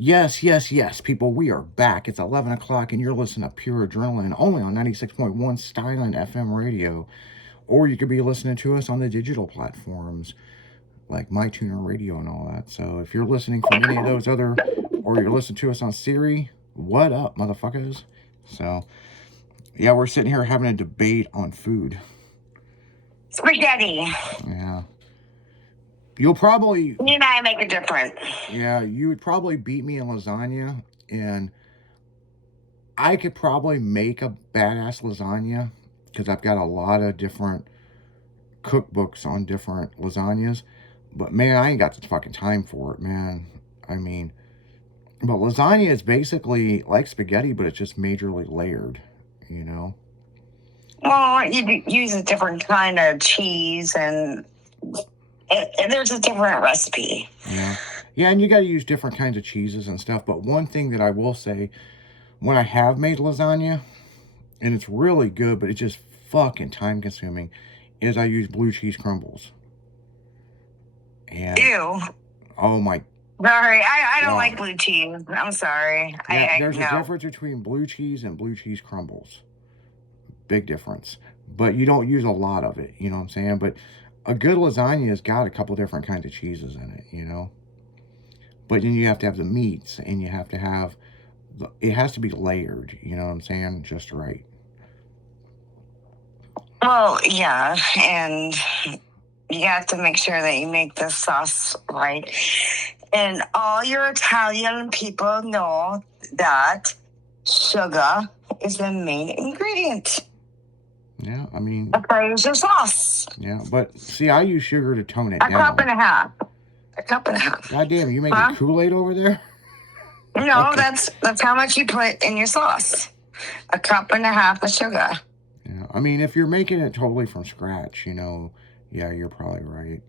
Yes, yes, yes, people, we are back. It's 11 o'clock and you're listening to Pure Adrenaline only on 96.1 Styline FM radio. Or you could be listening to us on the digital platforms like MyTuner Radio and all that. So if you're listening from any of those other, or you're listening to us on Siri, what up, motherfuckers? So, yeah, we're sitting here having a debate on food. Spaghetti. Yeah. You'll probably... You and I make a difference. Yeah, you would probably beat me in lasagna, and I could probably make a badass lasagna because I've got a lot of different cookbooks on different lasagnas. But man, I ain't got the fucking time for it, man. I mean, but lasagna is basically like spaghetti, but it's just majorly layered, you know? Well, you use a different kind of cheese, and there's a different recipe. Yeah. Yeah, and you got to use different kinds of cheeses and stuff. But one thing that I will say, when I have made lasagna, and it's really good, but it's just fucking time consuming, is I use blue cheese crumbles. And ew. Oh my. Sorry, I don't like blue cheese. I'm sorry. Yeah, there's a difference between blue cheese and blue cheese crumbles. Big difference. But you don't use a lot of it, you know what I'm saying? But a good lasagna has got a couple different kinds of cheeses in it, you know? But then you have to have the meats, and you have to have... it has to be layered, you know what I'm saying? Just right. Well, yeah, and you have to make sure that you make the sauce right. And all your Italian people know that sugar is the main ingredient. Yeah, I mean... that's why I use your sauce. Yeah, but see, I use sugar to tone it down. A cup and a half. A cup and a half. God damn, you making Kool-Aid over there? No, okay. That's how much you put in your sauce. A cup and a half of sugar. Yeah, I mean, if you're making it totally from scratch, you know, yeah, you're probably right.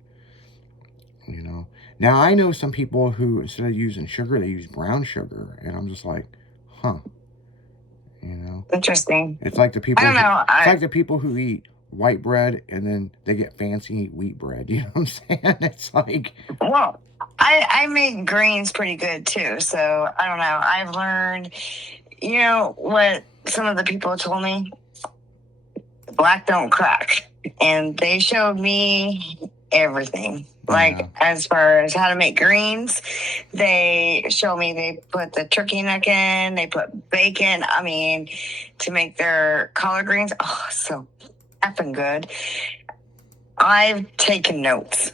You know, now I know some people who, instead of using sugar, they use brown sugar, and I'm just like, huh. You know, interesting. It's like the people. I don't know. It's like the people who eat white bread and then they get fancy and eat wheat bread. You know what I'm saying? It's like, well, I make greens pretty good too. So I don't know. I've learned, you know, what some of the people told me. Black don't crack, and they showed me everything. Like, as far as how to make greens, they show me they put the turkey neck in, they put bacon. I mean, to make their collard greens, oh, so effing good. I've taken notes.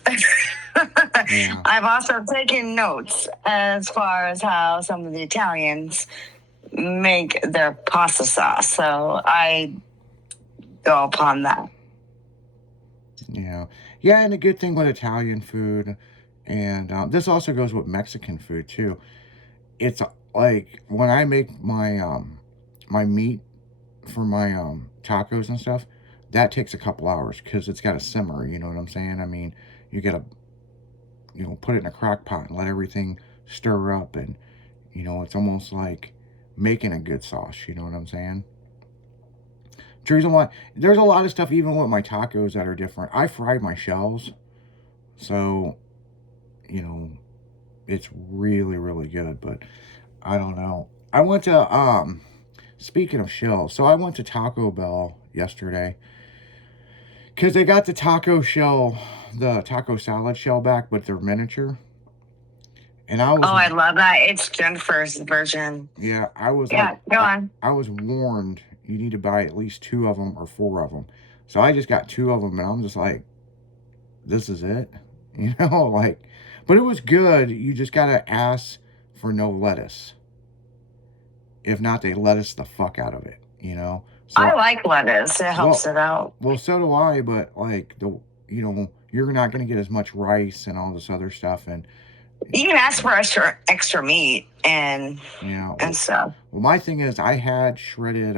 Yeah. I've also taken notes as far as how some of the Italians make their pasta sauce. So I go upon that. Yeah. Yeah, and a good thing with Italian food, and this also goes with Mexican food too. It's like when I make my my meat for my tacos and stuff, that takes a couple hours because it's got to simmer. You know what I'm saying? I mean, you got to, you know, put it in a crock pot and let everything stir up, and you know, it's almost like making a good sauce. You know what I'm saying? There's a lot of stuff even with my tacos that are different. I fry my shells, so you know, it's really, really good. But I don't know. I went to speaking of shells, so I went to Taco Bell yesterday because they got the taco shell, the taco salad shell back, but they're miniature. And I was, I love that. It's Jennifer's version. Yeah, I was. Yeah, like, go on. I was warned you need to buy at least 2 of them or 4 of them. So I just got 2 of them, and I'm just like, this is it, you know, like. But it was good. You just gotta ask for no lettuce. If not, they lettuce the fuck out of it, you know. So, I like lettuce. It helps it out. Well, so do I. But like you know, you're not gonna get as much rice and all this other stuff, and you can ask for extra meat and and stuff. Well, my thing is, I had shredded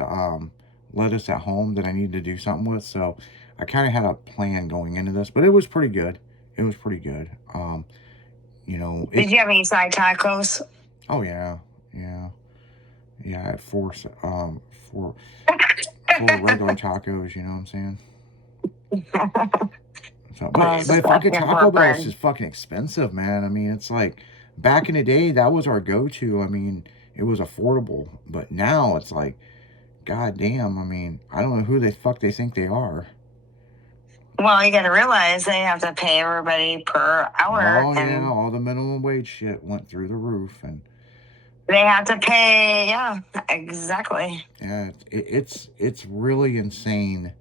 lettuce at home that I needed to do something with, so I kind of had a plan going into this, but it was pretty good. It was pretty good. You know. Did you have any side tacos? Oh yeah. I had 4 regular tacos. You know what I'm saying? So, but fucking Taco Bell is just fucking expensive, man. I mean, it's like back in the day, that was our go-to. I mean, it was affordable, but now it's like, god damn. I mean, I don't know who the fuck they think they are. Well, you got to realize they have to pay everybody per hour, Oh yeah, and all the minimum wage shit went through the roof, and they have to pay. Yeah, exactly. yeah, it's really insane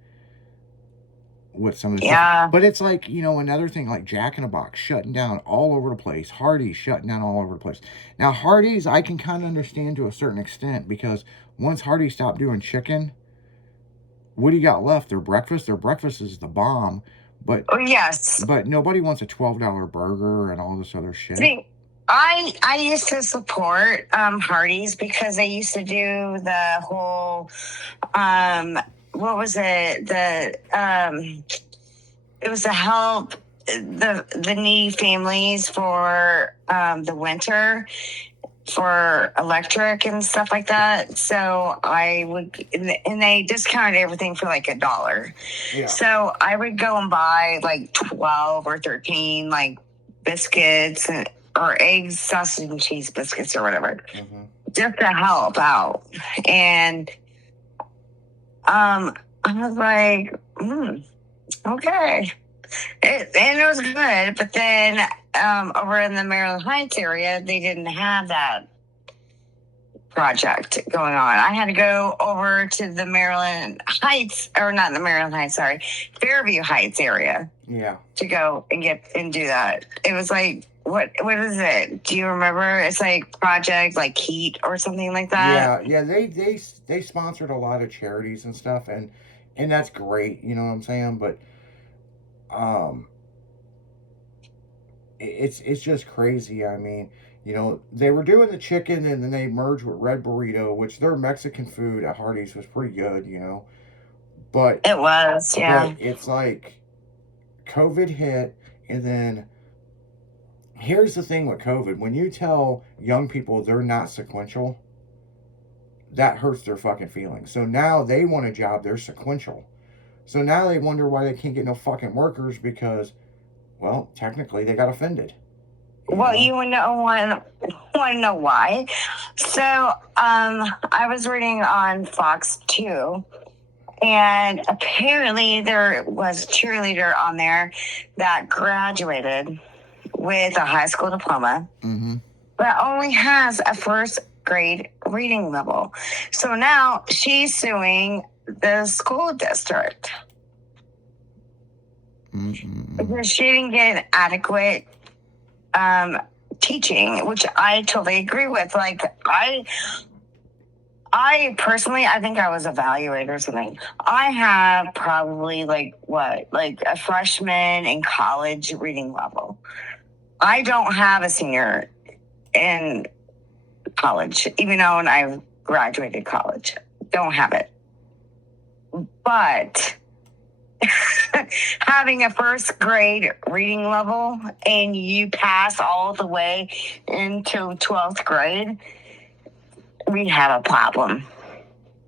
with some of this stuff. Yeah. But it's like, another thing like Jack in the Box shutting down all over the place, Hardee's shutting down all over the place. Now Hardee's I can kind of understand to a certain extent, because once Hardee's stopped doing chicken, what do you got left? Their breakfast. Their breakfast is the bomb, but Oh, yes. nobody wants a $12 burger and all this other shit. See, I used to support Hardee's because they used to do the whole what was it, it was to help the needy families for the winter, for electric and stuff like that. So I would, and they discounted everything for like $1. Yeah. So I would go and buy like 12 or 13 like biscuits or eggs, sausage and cheese biscuits or whatever, just to help out. And I was like, okay. And it was good, but then over in the Maryland Heights area, they didn't have that project going on. I had to go over to the Maryland Heights, or not the Maryland Heights, sorry, Fairview Heights area. Yeah. To go and do that. It was like, what is it? Do you remember? It's like Project like Heat or something like that. Yeah. They sponsored a lot of charities and stuff, and that's great. You know what I'm saying? But it's just crazy. I mean, they were doing the chicken, and then they merged with Red Burrito, which their Mexican food at Hardee's was pretty good. But it was, yeah. But it's like COVID hit, and then here's the thing with COVID: when you tell young people they're not sequential, that hurts their fucking feelings. So now they want a job, they're sequential. So now they wonder why they can't get no fucking workers, because, well, technically they got offended. Well, you want to know why? So I was reading on Fox 2, and apparently there was a cheerleader on there that graduated with a high school diploma, but only has a first grade reading level. So now she's suing the school district because she didn't get adequate teaching, which I totally agree with. Like, I personally, I think I was evaluated or something. I have probably like a freshman in college reading level. I don't have a senior in college, even though I've graduated college. Don't have it. But having a first grade reading level and you pass all the way into 12th grade, we have a problem.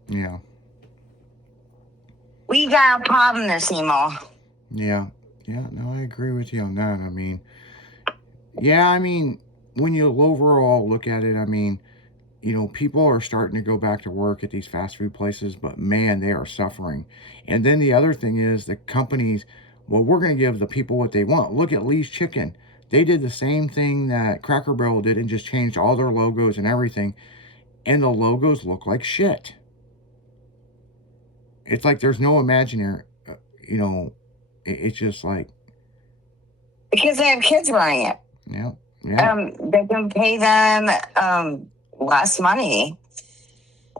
Yeah. We got a problem there, Seymour. Yeah. Yeah, no, I agree with you on that. I mean, when you overall look at it, I mean, people are starting to go back to work at these fast food places, but man, they are suffering. And then the other thing is the companies, well, we're going to give the people what they want. Look at Lee's Chicken. They did the same thing that Cracker Barrel did and just changed all their logos and everything. And the logos look like shit. It's like there's no imaginary, it's just like. Because they have kids running it. Yeah. They can pay them less money.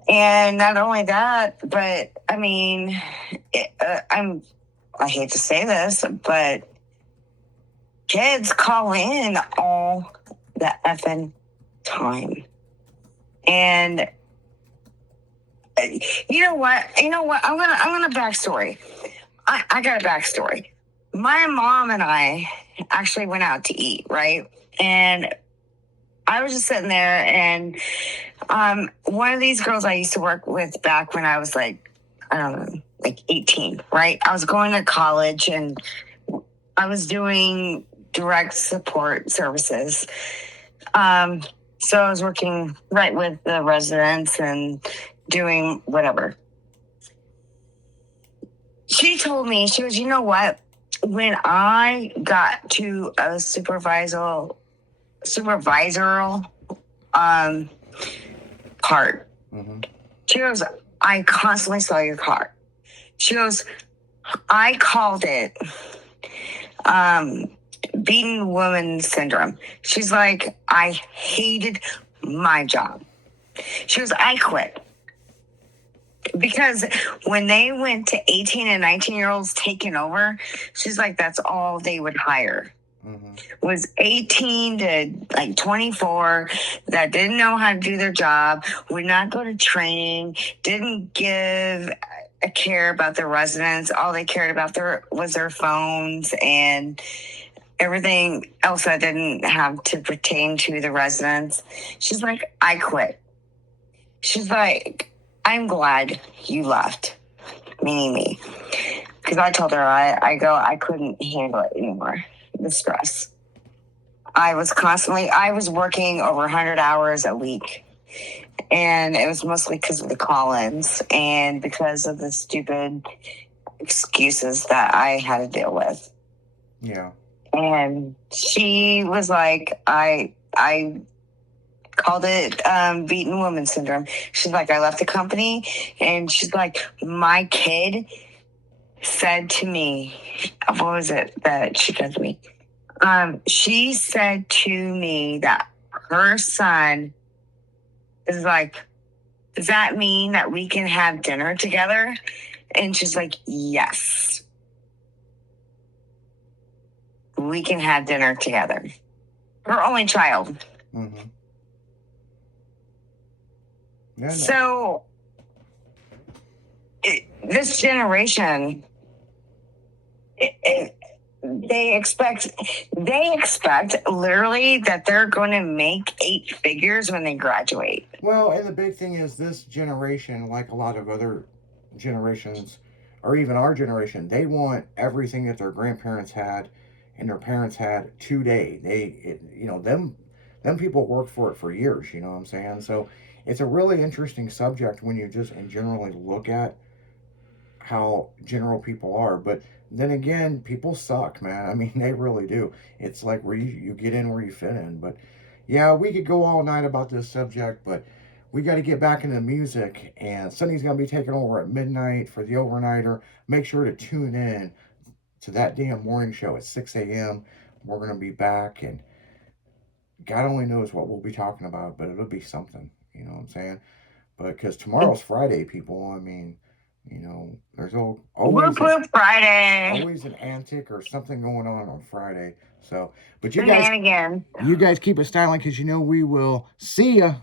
And not only that, but I mean, I hate to say this, but kids call in all the effing time. And you know what? I'm gonna backstory. I got a backstory. My mom and I actually went out to eat, right? And I was just sitting there, and one of these girls I used to work with back when I was like, I don't know, like 18, right? I was going to college and I was doing direct support services. So I was working right with the residents and doing whatever. She told me, she goes, you know what? When I got to a supervisorial part, she goes, I constantly saw your car. She goes, I called it beaten woman syndrome. She's like, I hated my job. She goes, I quit. Because when they went to 18 and 19-year-olds taking over, she's like, that's all they would hire. Was 18 to like 24 that didn't know how to do their job, would not go to training, didn't give a care about their residents. All they cared about was their phones and everything else that didn't have to pertain to the residents. She's like, I quit. She's like, I'm glad you left, meaning me. Because I told her, I couldn't handle it anymore, the stress. I was working over 100 hours a week. And it was mostly because of the call-ins and because of the stupid excuses that I had to deal with. Yeah. And she was like, I called it beaten woman syndrome. She's like, I left the company, and she's like, my kid said to me, what was it that she said to me? She said to me that her son is like, does that mean that we can have dinner together? And she's like, yes. We can have dinner together. Her only child. Yeah, no. So this generation, they expect literally that they're going to make 8 figures when they graduate. Well, and the big thing is this generation, like a lot of other generations, or even our generation, they want everything that their grandparents had and their parents had today. Them people worked for it for years. You know what I'm saying? So it's a really interesting subject when you just generally look at how general people are. But then again, people suck, man. I mean, they really do. It's like where you get in where you fit in. But yeah, we could go all night about this subject, but we got to get back into the music. And Sunny's going to be taking over at midnight for the overnighter. Make sure to tune in to that damn morning show at 6 a.m. We're going to be back, and God only knows what we'll be talking about, but it'll be something. You know what I'm saying? But because tomorrow's Friday, people, I mean, there's always Friday. Always an antic or something going on Friday. So, but you guys keep it styling, because we will see ya.